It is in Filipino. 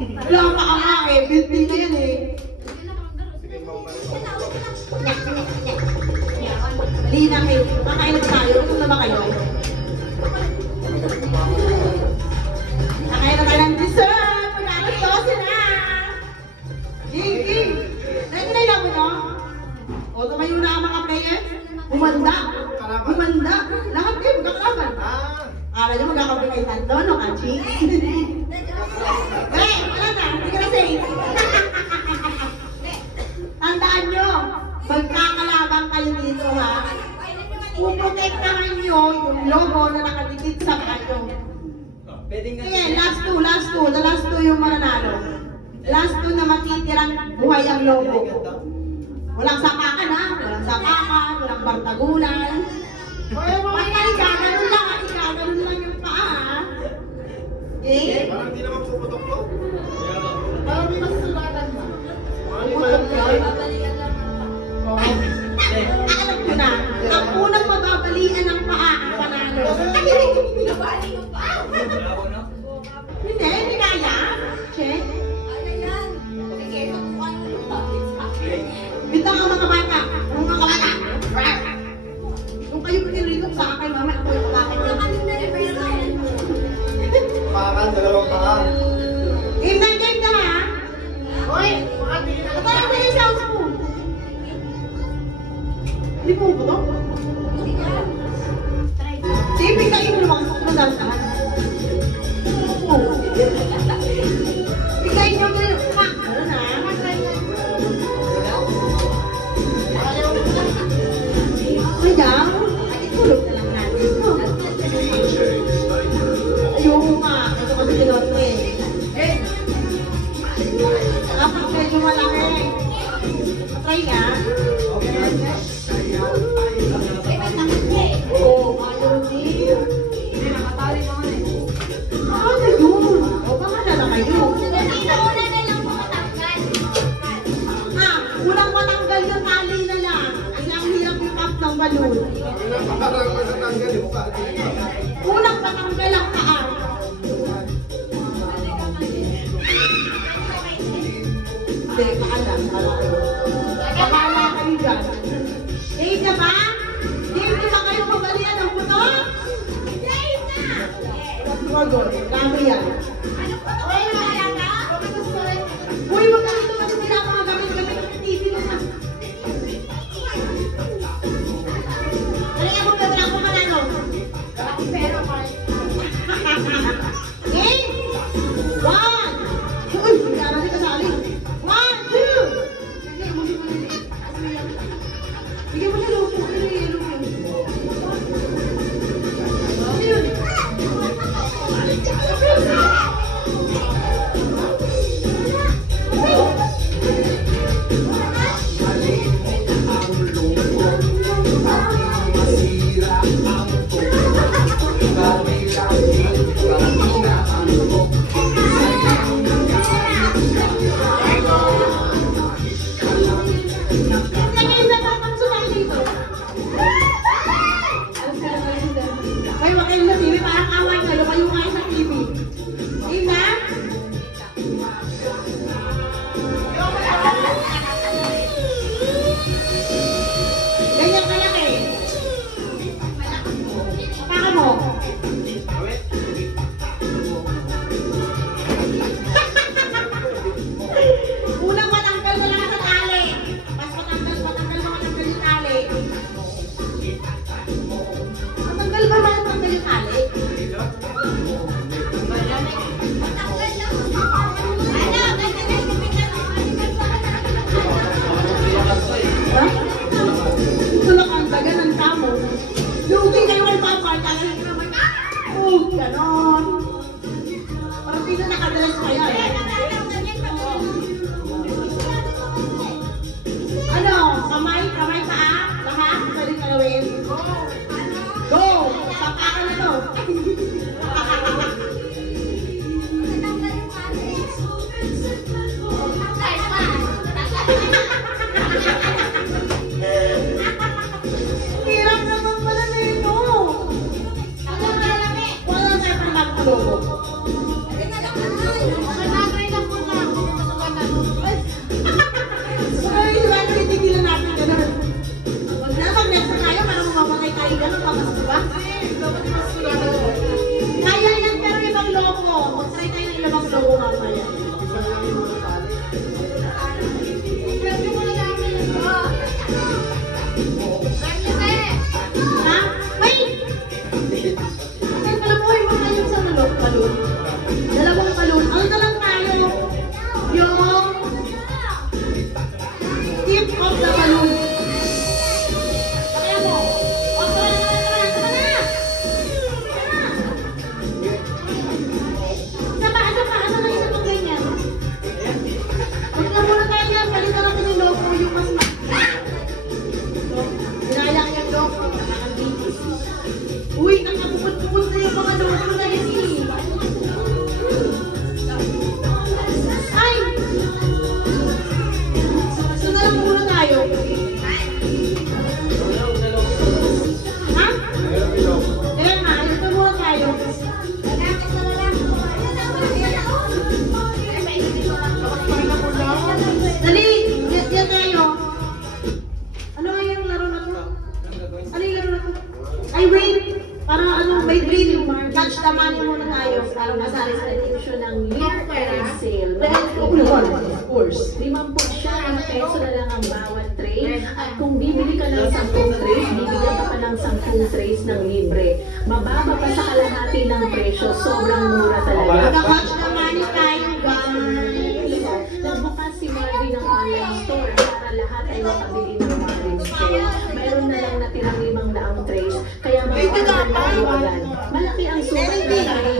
Wala pa ka nga eh. Built-in na yan eh. Dali na kayo. Makain na tayo. Gusto na ba kayo? Nakain na tayo ng dessert. Pagkakasosin na. Ging. Nagkinay mo no? O, tumayo na ang mga players. Humanda. Lahat kayo magkakalaban. Akala nyo magkakabay kayo tatlo, no, Kachi? Wala na. Hindi ka na say. Tandaan nyo, magkakalabang kayo dito, ha? Puprotektahan nyo yung logo na nakadikit sa kanyo. Sige, last two. The last two yung mananalo. Last two na matitirang buhay ang logo. Walang sapakan, ha? Walang bartagulan. Basta ikaganon lang yung paa, ha? Okay? Parang di naman pumutok to. Parang di masulatan na. Pumutok yun. Alam ko na, ang unang mababalian ng paa ang panalo. Nabali yung paa. Hindi kaya. Check. Ano yan? Sige, nakuha ng topics pa. Bintang ang mga bata. Kung kayo piniritok sa akin, mama, ako yung bakit Wala yun. ka din na represent. Pakan, dalawang pakan. Game na ha? Hoy, makati na. Parang may isang spoon. Hindi po ko to? Hindi yan. Try mo. Sige, bigay mo naman sa kundal ka. Bigay nyo mo yung pa. Ano na? Kaya, ay itulog na lang natin. Ayoko nga. Ito kasi sinot mo eh. Dapat medyo malaki. Try nga. Oo, ayaw din. Nakatali naman eh. Ano yun? O baka na lang kayo. Una na lang makatanggal. Kulang matanggal yung tali na lang. Ang hirap yung up ng balon. Parang masatanggal yung mukha. Kulang matanggal ang paa. Hindi, bahala kayo dyan. Game na ba? Game na ba kayo pabalian ng puto? Game na! Struggle. Dami yan. Ano po? Uy, mahalaga? Uy, wag na dito kasi sila mga gamit-gamit ng TV na. Dali ako, pero ako manalo. Pero, Mark. Game! 1! Uy, kaya na kasali. 1, 2! Bigyan mo siya loko. Ay, wag kayo sa TV. Parang away kayo. Kayo kayo sa TV. Game na? Ganyan kalaki. Paka mo. Unang matanggal mo lang sa tali. Mas matanggal yung tali. Matanggal ba lang matanggal yung tali? Matanggal lang. Ano? Ganyan na yung bigyan. Ha? Gusto lang ang dagan ng tamo. Lugi kayo kay Papa. Talagang naman. Ganon. Parang di na nakadress pa yan. Ano? Kamay paa? Lahat? Pwede kalawin? Go! Papakan na to. Matanggal yung ate. Tanggal pa. Hirap naman pala nito. Tanggal na lang eh. Wala tayo pang magtulogo. Hindi na lang naman. Matanggal na po sila mag-logo mamaya. Ha? Wait! Ay, pala po yung mga yung sa balon. Dalawang balon. Ano na lang tayo? Yung tip of the balloon. Kaya mo. O, tama na. Ano na isa pang ganyan? Huwag na muna tayo yan. Palitan natin yung logo. Yung mas Ginayang yung logo. Uy, nakapupot-pupot na yung mga logo na yun eh. Ay! So na lang muna tayo. Ha? Kaya nga, ito muna tayo. Dali, yan tayo. Ano nga yung laro na to? Ano yung laro na to? Ay, wait! Para ano, may drill. Catch the money muna tayo. Para masali sa edition ng year-end sale. Of course. 50 peso na lang ang bawat tray. At kung bibili ka ng 10 trays, bibigyan ka pa ng 10 trays ng libre. Mababa pa sa kalahati ng presyo. Sobrang mura talaga. Magka-catch the money tayo, guys. Nagbukas si Marvin ng online store para lahat ay makabili ng Marvin's Tray. Mayroon na lang natirang 500 trays, kaya mag-order na kayo agad. Malaki ang sukat ng tray